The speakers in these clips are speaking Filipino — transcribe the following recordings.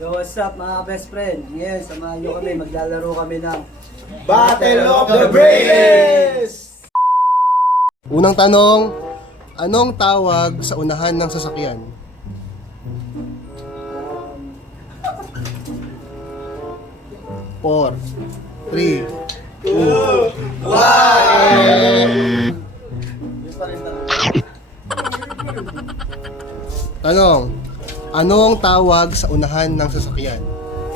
Yo, what's up mga best friend? Ngayon, samahan nyo kami, maglalaro kami ng Battle of the Brains! Unang tanong, anong tawag sa unahan ng sasakyan? Four, three, two, tanong, anong tawag sa unahan ng sasakyan?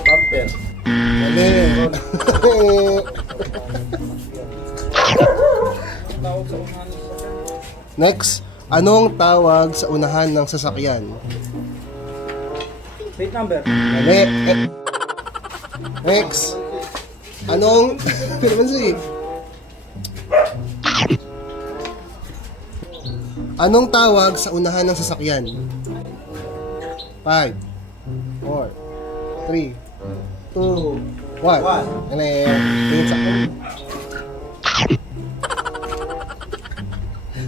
Bumper. Mali. Next, anong tawag sa unahan ng sasakyan? plate number. Mali. Next, anong Kalamansi. Anong tawag sa unahan ng sasakyan? 5, 4, 3, 2, 1.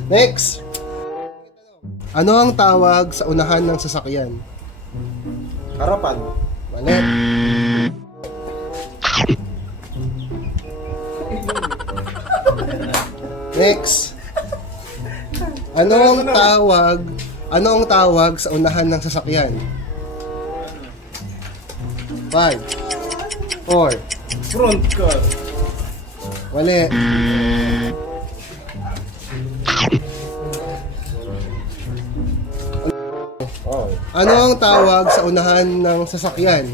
Next. Ano ang tawag sa unahan ng sasakyan? Harapan. Mali. Next. Ano ang tawag sa unahan ng sasakyan? 5, 4. Front car. Mali. Oh. Ano ang tawag sa unahan ng sasakyan?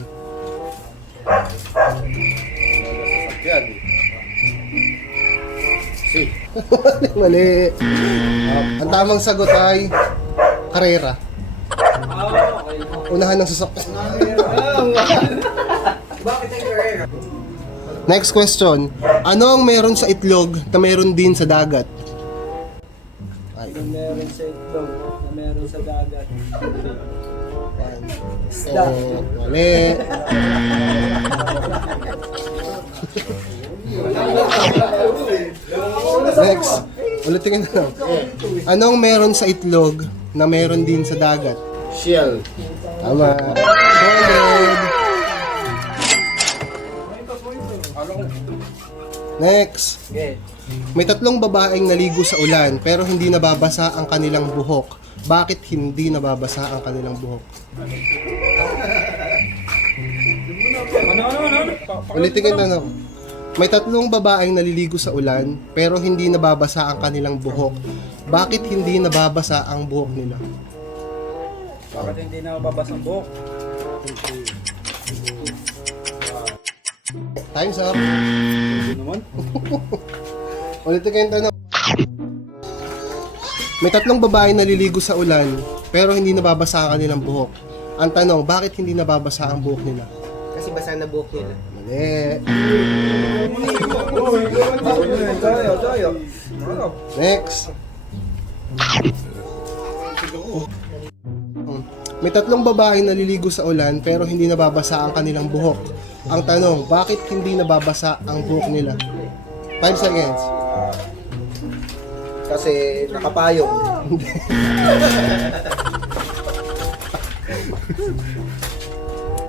Yan. Si. Mali. Ang tamang sagot ay karera. Unahan ng sasakyan. Bakit ang career? Next question. Ano ang meron sa itlog na meron din sa dagat? Ay. Na meron sa itlog, na meron sa dagat. Isda. Mali. Next. Ulitin na lang. Anong meron sa itlog na meron din sa dagat? Shell. Tama. 200. Next. Okay. May tatlong babaeng naligo sa ulan pero hindi nababasa ang kanilang buhok. Bakit hindi nababasa ang kanilang buhok? Ulitin ko yung tanong. May tatlong babaeng naliligo sa ulan pero hindi nababasa ang kanilang buhok. Bakit hindi nababasa ang buhok nila? Bakit hindi na mababas ang buhok? Time's up. Hindi naman. Ulitin ko yung tanong. May tatlong babaeng naliligo sa ulan pero hindi nababasa ang kanilang buhok. Ang tanong, bakit hindi nababasa ang buhok nila? Kasi basa na buhok nila. Mali. Tayo. Next. May tatlong babaeng naliligo sa ulan pero hindi nababasa ang kanilang buhok. Ang tanong, bakit hindi nababasa ang buhok nila? 5 seconds. Kasi nakapayong.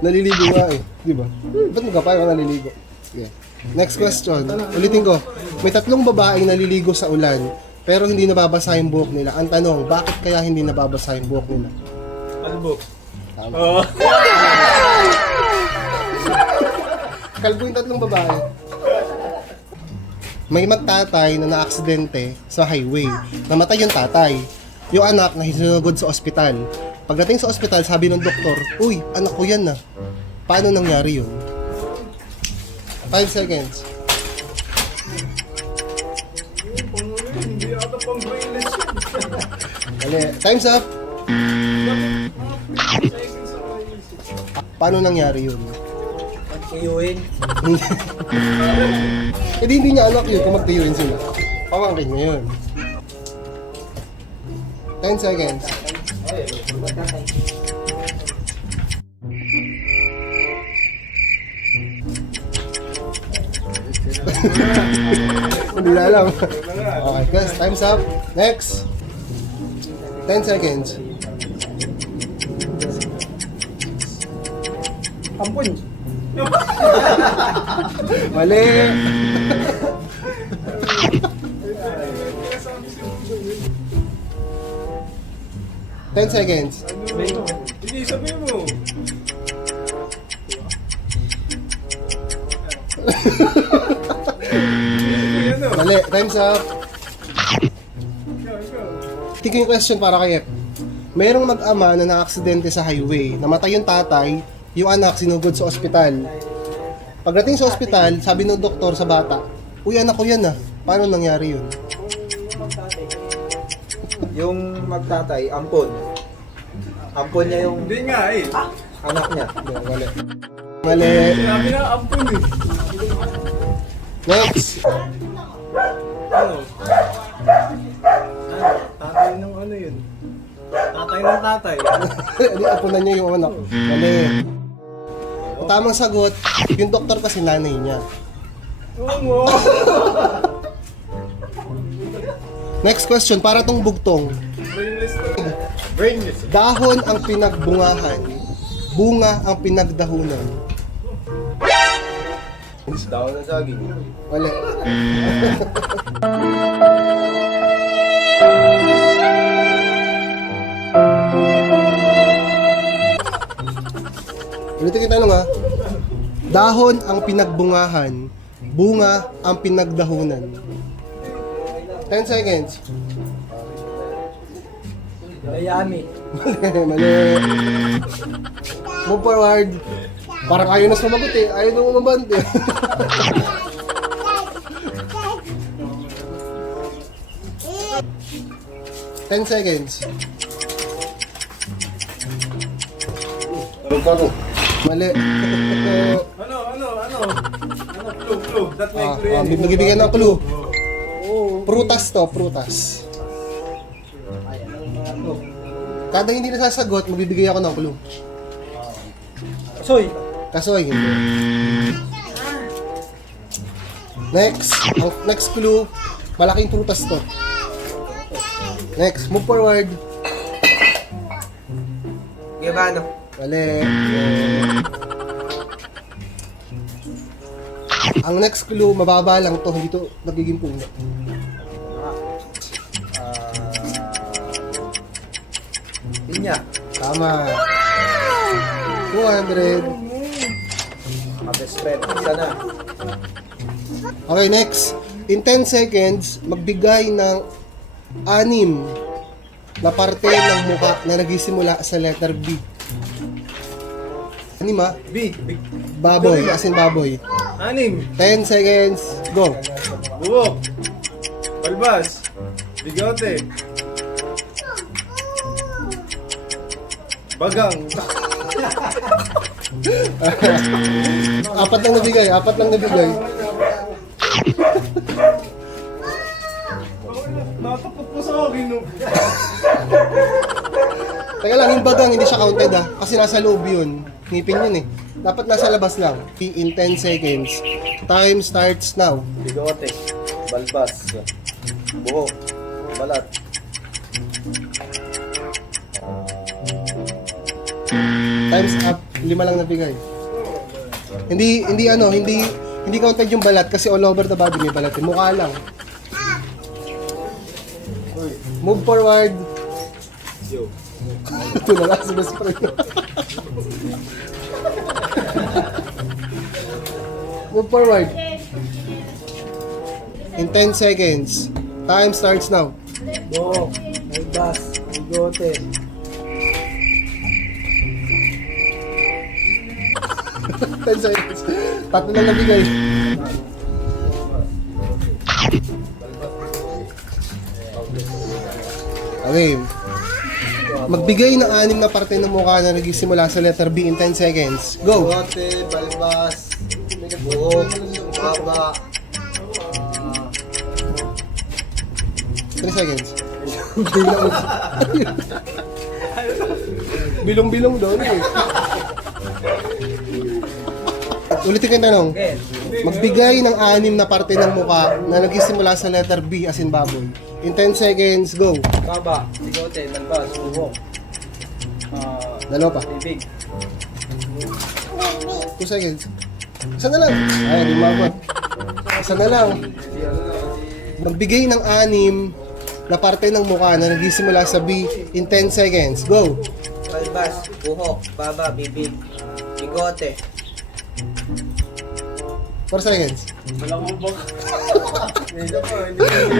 Naliligo nga eh, di ba? Ba't magkapaya ka naliligo? Yeah. Next question. Ulitin ko. May tatlong babaeng naliligo sa ulan pero hindi nababasa yung buhok nila. Ang tanong, bakit kaya hindi nababasa yung buhok nila? Kalbo. Tama. Kalbo yung tatlong babae. May magtatay na naaksidente sa highway. Namatay yung tatay. Yung anak na hisinugod sa ospital. Pagdating sa ospital, sabi ng doktor, "Uy, anak ko yan na." Paano nangyari yun? 5 seconds. Mali. Time's up. Paano nangyari yun? Pagkiyuin. Hindi niya anak yun kung magtiyuin sila. Pamangkin niya yun. 10 seconds. Hindi na alam. Okay, guys, time's up. Next. 10 seconds. Ampun. Mali. 10 seconds. Sige, sabihin mo. Ano? Mali. Time's up. Ikaw, ikaw. Tingin yung question para kay Ep. Merong mag-ama na na-aksidente sa highway. Namatay yung tatay, yung anak sinugod sa ospital. Pagdating sa ospital, sabi ng doktor sa bata, "Uy, anak ko yan ah." Paano nangyari yun? Yung magtatay, ampon. Ampon niya yung Hindi nga eh. anak niya. Hindi, mali. Mali. Sinabi na ampun eh. Next. Ano? Tatay ng ano yun? Tatay ng tatay. Hindi, apunan niya yung anak. Mali. Ang tamang sagot, yung doktor kasi nanay niya. Oo mo. Next question, para tong bugtong. Brainless to. Brainless. Dahon ang pinagbungahan, bunga ang pinagdahunan. Daw na saging. Mali. Ulitin yung tanong ha. Dahon ang pinagbungahan, bunga ang pinagdahunan. 10 seconds. Miami. Mali. Move forward. Parang ayaw na sumagot eh. Ayaw na umabant eh. Ten seconds. Taro-taro. Mali. Ano? Clue. That may clue yan. Bibigyan ng clue. Prutas to, prutas. Kada hindi nasasagot, magbibigay ako ng clue. Soy. Kasoy, hindi. Next, ang next clue, malaking prutas to. Next, move forward. Gabano. Mali. Ang next clue, mababa lang to, hindi to nagiging puno. Pinya. Tama. 200. Best friend. Isa na. Okay, next. In 10 seconds, magbigay ng 6 na parte ng mukha na nagsisimula sa letter B. 6 ah? B. Big. Baboy, as in baboy. 6. 10 seconds, go. Buwok. Balbas. Bigote. Bagang. Apat lang nabigay. Natapot mo sa akin, no? Teka lang, yung bagang hindi siya counted ah. Kasi nasa loob yun. Ngipin yun eh. Dapat nasa labas lang. In 10 seconds. Time starts now. Bigote. Balbas. Buhok. Balat. Time's up. 5 lang nabigay. Hindi counted yung balat kasi all over the body may balat. Mukha lang. Move forward. Yo. Ito na lang si best friend. Move forward. In 10 seconds. Time starts now. Buhok. Albas. Bigote. 10 seconds. 3 lang nabigay. Okay. Magbigay ng 6 na parte ng mukha na nagsisimula sa letter B in 10 seconds. Go! Bigote. Balbas. Buhok. Baba. 3 seconds. Bilang. Bilong-bilong daw eh. Ulitin ko yung tanong. Magbigay ng 6 na parte ng mukha na nagsisimula sa letter B as in baboy In 10 seconds, go. Baba, bigote, balbas, buhok. Dalawa pa. Bibig. 2 seconds. Isa na lang. Ay, di mabot. Isa na lang. Magbigay ng 6 na parte ng mukha na nagsisimula sa B in 10 seconds. Go. Balbas, buhok, baba, bibig, bigote. 4 seconds. Wala kong bak.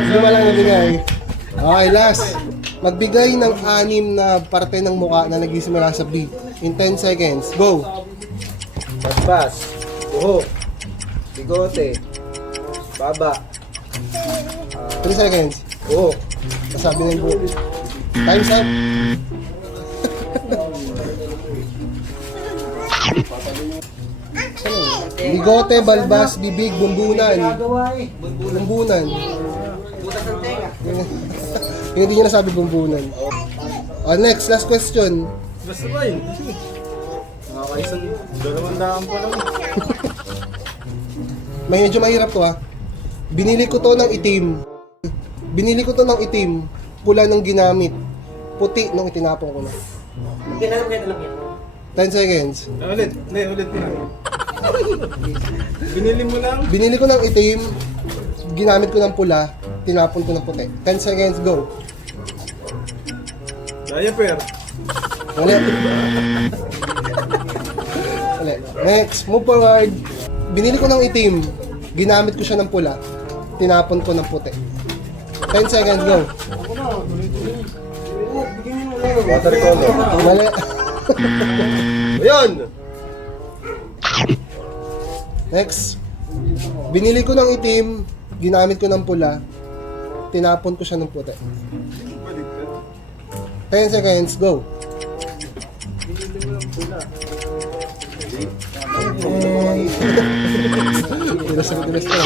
Lima lang nabigay. Okay, last. Magbigay ng 6 na parte ng mukha na nagsisimula sa B in 10 seconds. Go. Balbas. Buhok. Bigote. Baba. 3 seconds. Buhok. Nasabi na yung buhok. Time's up. Bigote, balbas, bibig, bumbunan. Bumbunan. Butas ng tenga. Yung hindi niya nasabi bumbunan. Next, last question. Basta ba yun? Nakakaisang 200 pa lang. Medyo mahirap to ha. Binili ko to ng itim. Binili ko to ng itim. Pula nung ginamit. Puti nung itinapon ko na. Kailan lang yan? 10 seconds. Ulit mo lang. Binili mo lang. Binili ko ng itim. Ginamit ko ng pula. Tinapon ko ng puti. 10 seconds, go. Diaper. Ulit. Ulit. Next, move forward. Binili ko ng itim. Ginamit ko siya ng pula. Tinapon ko ng puti. 10 seconds, go. Watercolor. Mali. Ayun! Next. Binili ko ng itim. Ginamit ko ng pula. Tinapon ko siya ng puti. 10 seconds, go. Tilas na.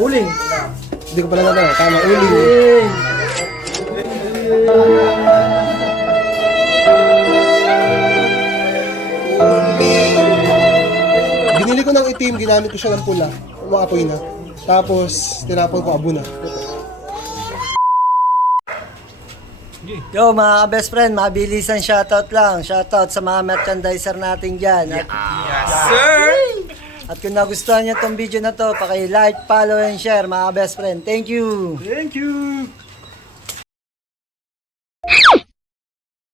Uling. Hindi ko pala nalaman. Tama, uling. Binili ko ng itim, ginamit ko siya ng pula. Umaapoy na. Tapos, tinapon ko abo na. Yo mga best friend, mabilisan shoutout lang. Shoutout sa mga merchandiser natin dyan. Yes, sir! At kung nagustuhan niyo tong video na to, paki-like, follow, and share mga best friend. Thank you! Thank you.